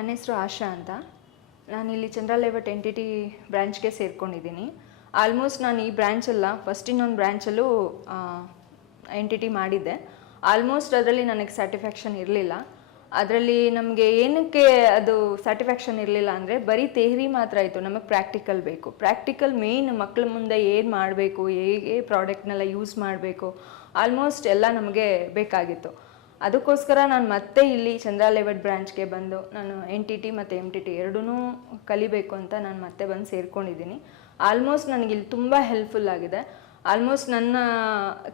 ನನ್ನ ಹೆಸರು ಆಶಾ ಅಂತ. ನಾನಿಲ್ಲಿ ಚಂದ್ರ ಲೇಔಟ್ ಎಂಟಿಟಿ ಬ್ರ್ಯಾಂಚ್ಗೆ ಸೇರ್ಕೊಂಡಿದ್ದೀನಿ. ಆಲ್ಮೋಸ್ಟ್ ನಾನು ಈ ಬ್ರ್ಯಾಂಚಲ್ಲ, ಫಸ್ಟ್ ಇನ್ನೊಂದು ಬ್ರ್ಯಾಂಚಲ್ಲೂ ಎಂಟಿಟಿ ಮಾಡಿದ್ದೆ. ಆಲ್ಮೋಸ್ಟ್ ಅದರಲ್ಲಿ ನನಗೆ ಸ್ಯಾಟಿಸ್ಫ್ಯಾಕ್ಷನ್ ಇರಲಿಲ್ಲ. ಅದರಲ್ಲಿ ನಮಗೆ ಏನಕ್ಕೆ ಅದು ಸ್ಯಾಟಿಸ್ಫ್ಯಾಕ್ಷನ್ ಇರಲಿಲ್ಲ ಅಂದರೆ ಬರೀ ಥಿಯರಿ ಮಾತ್ರ ಇತ್ತು, ನಮಗೆ ಪ್ರಾಕ್ಟಿಕಲ್ ಬೇಕು. ಪ್ರಾಕ್ಟಿಕಲ್ ಮೇಯ್ನ್ ಮಕ್ಕಳ ಮುಂದೆ ಏನು ಮಾಡಬೇಕು, ಹೇಗೆ ಪ್ರಾಡಕ್ಟ್ನೆಲ್ಲ ಯೂಸ್ ಮಾಡಬೇಕು, ಆಲ್ಮೋಸ್ಟ್ ಎಲ್ಲ ನಮಗೆ ಬೇಕಾಗಿತ್ತು. ಅದಕ್ಕೋಸ್ಕರ ನಾನು ಮತ್ತೆ ಇಲ್ಲಿ ಚಂದ್ರ ಲೇಔಟ್ ಬ್ರಾಂಚ್ಗೆ ಬಂದು ನಾನು NTT ಮತ್ತು MTT ಎರಡೂ ಕಲಿಬೇಕು ಅಂತ ನಾನು ಮತ್ತೆ ಬಂದು ಸೇರ್ಕೊಂಡಿದ್ದೀನಿ. ಆಲ್ಮೋಸ್ಟ್ ನನಗಿಲ್ಲಿ ತುಂಬ ಹೆಲ್ಪ್ಫುಲ್ ಆಗಿದೆ. ಆಲ್ಮೋಸ್ಟ್ ನನ್ನ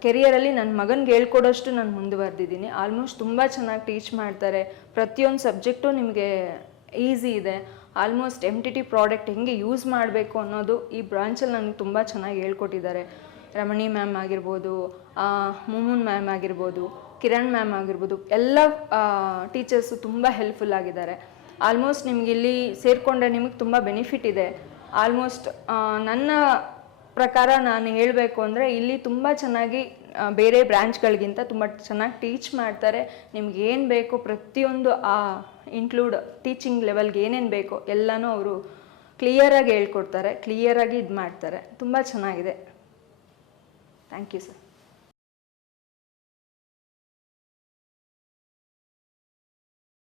ಕೆರಿಯರಲ್ಲಿ ನನ್ನ ಮಗನಿಗೆ ಹೇಳ್ಕೊಡೋಷ್ಟು ನಾನು ಮುಂದುವರೆದಿದ್ದೀನಿ. ಆಲ್ಮೋಸ್ಟ್ ತುಂಬ ಚೆನ್ನಾಗಿ ಟೀಚ್ ಮಾಡ್ತಾರೆ. ಪ್ರತಿಯೊಂದು ಸಬ್ಜೆಕ್ಟು ನಿಮಗೆ ಈಸಿ ಇದೆ. ಆಲ್ಮೋಸ್ಟ್ MTT ಪ್ರಾಡಕ್ಟ್ ಹೆಂಗೆ ಯೂಸ್ ಮಾಡಬೇಕು ಅನ್ನೋದು ಈ ಬ್ರಾಂಚಲ್ಲಿ ನನಗೆ ತುಂಬ ಚೆನ್ನಾಗಿ ಹೇಳ್ಕೊಟ್ಟಿದ್ದಾರೆ. ರಮಣಿ ಮ್ಯಾಮ್ ಆಗಿರ್ಬೋದು, ಮುಮುನ್ ಮ್ಯಾಮ್ ಆಗಿರ್ಬೋದು, ಕಿರಣ್ ಮ್ಯಾಮ್ ಆಗಿರ್ಬೋದು, ಎಲ್ಲ ಟೀಚರ್ಸು ತುಂಬ ಹೆಲ್ಪ್ಫುಲ್ ಆಗಿದ್ದಾರೆ. ಆಲ್ಮೋಸ್ಟ್ ನಿಮ್ಗೆ ಇಲ್ಲಿ ಸೇರಿಕೊಂಡ್ರೆ ನಿಮಗೆ ತುಂಬ ಬೆನಿಫಿಟ್ ಇದೆ. ಆಲ್ಮೋಸ್ಟ್ ನನ್ನ ಪ್ರಕಾರ ನಾನು ಹೇಳಬೇಕು ಅಂದರೆ ಇಲ್ಲಿ ತುಂಬ ಚೆನ್ನಾಗಿ ಬೇರೆ ಬ್ರ್ಯಾಂಚ್ಗಳಿಗಿಂತ ತುಂಬ ಚೆನ್ನಾಗಿ ಟೀಚ್ ಮಾಡ್ತಾರೆ. ನಿಮ್ಗೆ ಏನು ಬೇಕೋ ಪ್ರತಿಯೊಂದು ಇನ್ಕ್ಲೂಡ್ ಟೀಚಿಂಗ್ ಲೆವೆಲ್ಗೆ ಏನೇನು ಬೇಕೋ ಎಲ್ಲನೂ ಅವರು ಕ್ಲಿಯರಾಗಿ ಹೇಳ್ಕೊಡ್ತಾರೆ, ಕ್ಲಿಯರಾಗಿ ಇದು ಮಾಡ್ತಾರೆ. ತುಂಬ ಚೆನ್ನಾಗಿದೆ. Thank you sir.